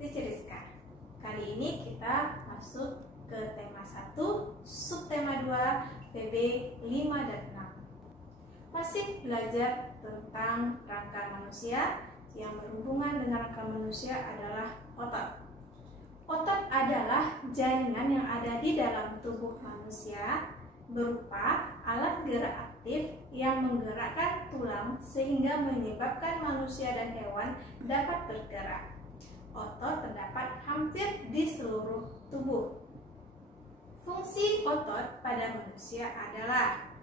Teacher Rizka. Kali ini kita masuk ke tema 1, subtema 2, PB 5 dan 6. Masih belajar tentang rangka manusia. Yang berhubungan dengan rangka manusia adalah otot. Otot adalah jaringan yang ada di dalam tubuh manusia berupa alat gerak aktif yang menggerakkan tulang sehingga menyebabkan manusia dan hewan dapat bergerak. Otot terdapat hampir di seluruh tubuh. Fungsi otot pada manusia adalah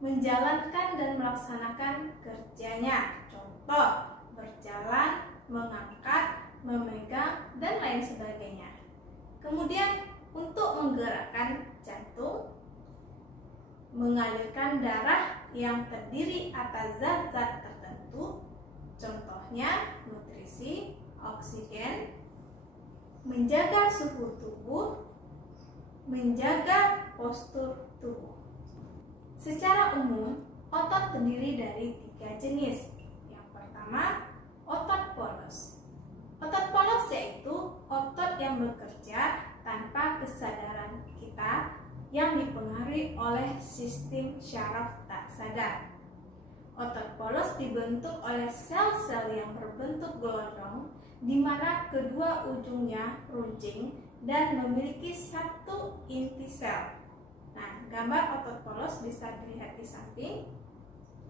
menjalankan dan melaksanakan kerjanya. Contoh, berjalan, mengangkat, memegang, dan lain sebagainya. Kemudian untuk menggerakkan jantung, mengalirkan darah yang terdiri atas zat-zat tertentu, contohnya nutrisi, oksigen, menjaga suhu tubuh, menjaga postur tubuh. Secara umum, otot terdiri dari 3 jenis. Yang pertama, otot polos. Otot polos yaitu otot yang bekerja tanpa kesadaran kita yang dipengaruhi oleh sistem syaraf tak sadar. Otot polos dibentuk oleh sel-sel yang berbentuk gelondong di mana kedua ujungnya runcing dan memiliki satu inti sel. Nah, gambar otot polos bisa dilihat di samping.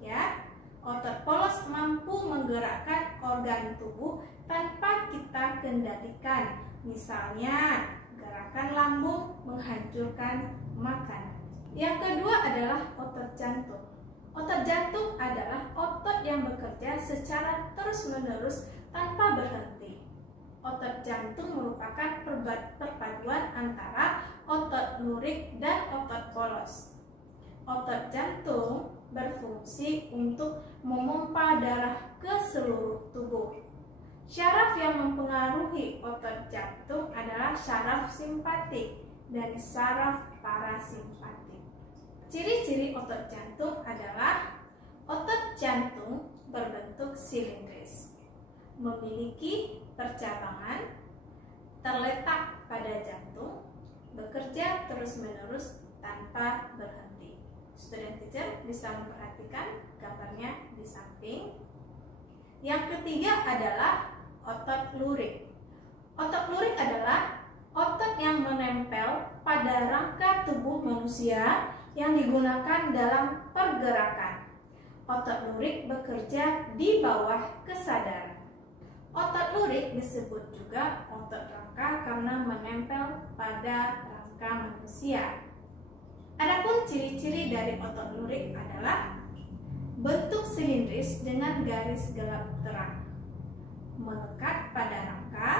Ya. Otot polos mampu menggerakkan organ tubuh tanpa kita kendalikan. Misalnya, gerakan lambung menghancurkan makanan. Yang kedua adalah otot jantung. Otot jantung adalah otot yang bekerja secara terus-menerus tanpa berhenti. Otot jantung merupakan perpaduan antara otot lurik dan otot polos. Otot jantung berfungsi untuk memompa darah ke seluruh tubuh. Syaraf yang mempengaruhi otot jantung adalah syaraf simpatik dan syaraf parasimpatik. Ciri-ciri otot jantung adalah otot jantung berbentuk silindris, memiliki percabangan, terletak pada jantung, bekerja terus-menerus tanpa berhenti. Student teacher bisa memperhatikan gambarnya di samping. Yang ketiga adalah otot lurik. Otot lurik adalah otot yang menempel pada rangka tubuh manusia yang digunakan dalam pergerakan. Otot lurik bekerja di bawah kesadaran. Otot lurik disebut juga otot rangka karena menempel pada rangka manusia. Adapun ciri-ciri dari otot lurik adalah bentuk silindris dengan garis gelap terang, melekat pada rangka,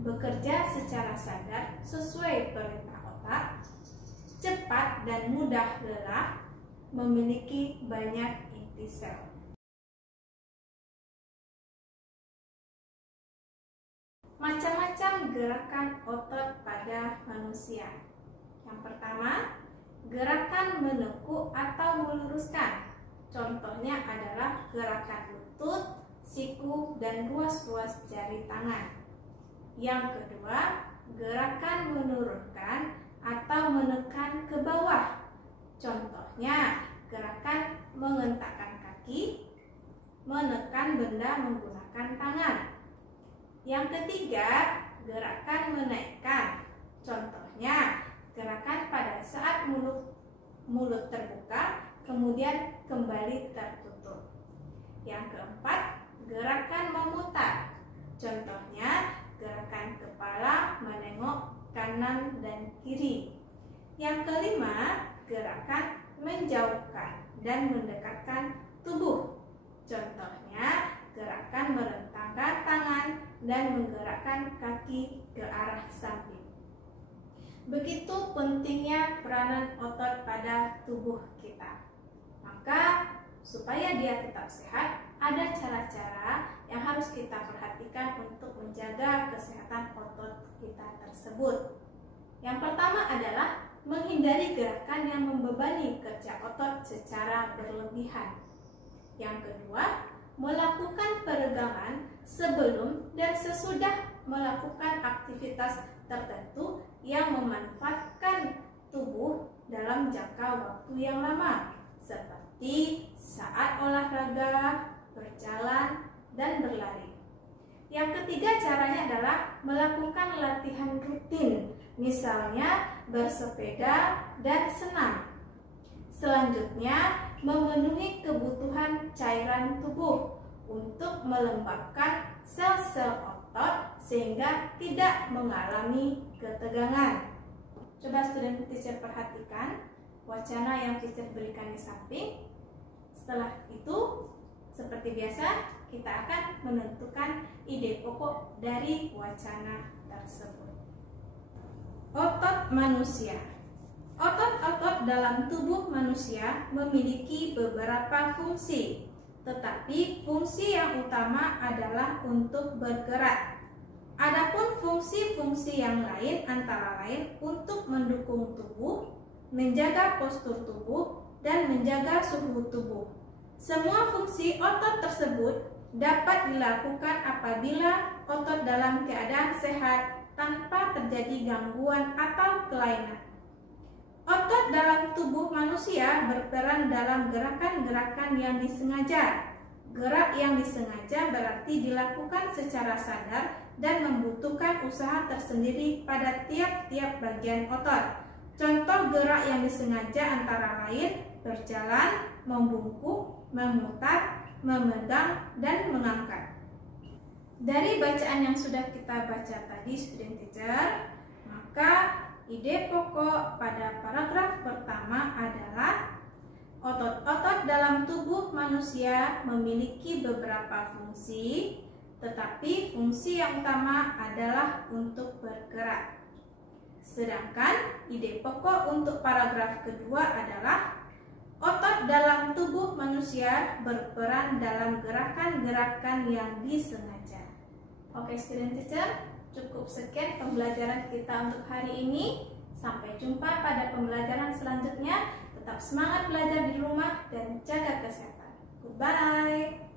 bekerja secara sadar sesuai perintah otak, cepat dan mudah lelah, memiliki banyak inti sel. Macam-macam gerakan otot pada manusia. Yang pertama, gerakan menekuk atau meluruskan. Contohnya adalah gerakan lutut, siku, dan ruas-ruas jari tangan. Yang kedua, gerakan menurunkan atau menekan ke bawah. Contohnya, gerakan mengentakkan kaki, menekan benda menggunakan tangan. Yang ketiga, gerakan menaikkan. Contohnya, gerakan pada saat mulut terbuka, kemudian kembali tertutup. Yang keempat, gerakan memutar. Contohnya, gerakan kepala menengok kanan dan kiri. Yang kelima, gerakan menjauhkan dan mendekatkan tubuh. Contohnya, gerakan merentangkan tangan dan menggerakkan kaki ke arah samping. Begitu pentingnya peranan otot pada tubuh kita. Maka supaya dia tetap sehat, ada cara-cara yang harus kita perhatikan untuk menjaga kesehatan otot kita tersebut. Yang pertama adalah menghindari gerakan yang membebani kerja otot secara berlebihan. Yang kedua, melakukan peregangan sebelum dan sesudah melakukan aktivitas tertentu yang memanfaatkan tubuh dalam jangka waktu yang lama, seperti saat olahraga, berjalan, dan berlari. Yang ketiga caranya adalah melakukan latihan rutin, misalnya bersepeda dan senam. Selanjutnya, memenuhi kebutuhan cairan tubuh untuk melembabkan sel-sel otot sehingga tidak mengalami ketegangan. Coba student teacher perhatikan wacana yang teacher berikan di samping. Setelah itu, seperti biasa, kita akan menentukan ide pokok dari wacana tersebut. Otot manusia. Otot-otot dalam tubuh manusia memiliki beberapa fungsi, tetapi fungsi yang utama adalah untuk bergerak. Adapun fungsi-fungsi yang lain antara lain untuk mendukung tubuh, menjaga postur tubuh, dan menjaga suhu tubuh. Semua fungsi otot tersebut dapat dilakukan apabila otot dalam keadaan sehat tanpa terjadi gangguan atau kelainan. Otot dalam tubuh manusia berperan dalam gerakan-gerakan yang disengaja. Gerak yang disengaja berarti dilakukan secara sadar dan membutuhkan usaha tersendiri pada tiap-tiap bagian otot. Contoh gerak yang disengaja antara lain berjalan, membungkuk, memutar, memegang, dan mengangkat. Dari bacaan yang sudah kita baca tadi, student teacher, maka ide pokok pada paragraf pertama adalah otot-otot dalam tubuh manusia memiliki beberapa fungsi, tetapi fungsi yang utama adalah untuk bergerak. Sedangkan ide pokok untuk paragraf kedua adalah otot dalam tubuh manusia berperan dalam gerakan-gerakan yang disengaja. Oke, student teacher, cukup sekian pembelajaran kita untuk hari ini. Sampai jumpa pada pembelajaran selanjutnya. Tetap semangat belajar di rumah dan jaga kesehatan. Goodbye.